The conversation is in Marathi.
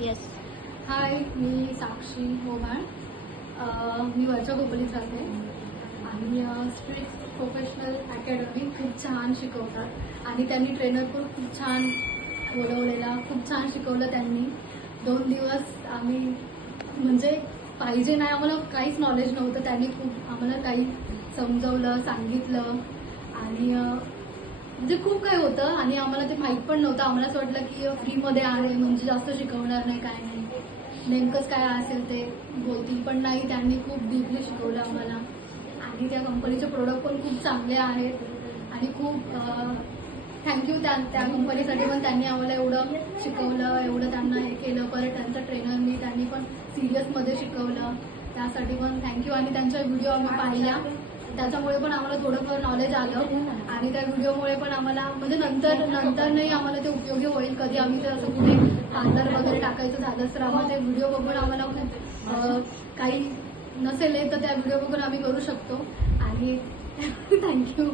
येस. हाय, मी साक्षी मोमाळ. मी वरच्या खोपोलीत राहते आणि स्ट्रीट प्रोफेशनल अकॅडमी खूप छान शिकवतात आणि त्यांनी ट्रेनर पण खूप छान बोलवलेला, खूप छान शिकवलं त्यांनी. 2 दिवस आम्ही म्हणजे पाहिजे नाही आम्हाला काहीच नॉलेज नव्हतं, त्यांनी खूप आम्हाला काही समजवलं, सांगितलं आणि म्हणजे खूप काही होतं आणि आम्हाला ते माहीत पण नव्हतं. आम्हाला असं वाटलं की फ्रीमध्ये आहे म्हणजे जास्त शिकवणार नाही, काय नाही, नेमकंच काय असेल ते बोलतील, पण नाही, त्यांनी खूप डीपली शिकवलं आम्हाला आणि त्या कंपनीचे प्रोडक्ट पण खूप चांगले आहेत आणि खूप थँक्यू त्या कंपनीसाठी पण. त्यांनी आम्हाला एवढं शिकवलं, एवढं त्यांना हे केलं. परत त्यांचा ट्रेनरनी त्यांनी पण सिरियसमध्ये शिकवलं, त्यासाठी पण थँक्यू. आणि त्यांच्या व्हिडिओ आम्ही पाहिल्या, त्याच्यामुळे पण आम्हाला थोडंफार नॉलेज आलं आणि त्या व्हिडिओमुळे पण आम्हाला म्हणजे नंतर नाही आम्हाला ते उपयोगी होईल. कधी आम्ही जर असं कुठे पार्लर वगैरे टाकायचं झालं तर आम्हाला ते व्हिडिओ बघून आम्हाला खूप काही नसेल तर त्या व्हिडिओ बघून आम्ही करू शकतो आणि थँक्यू.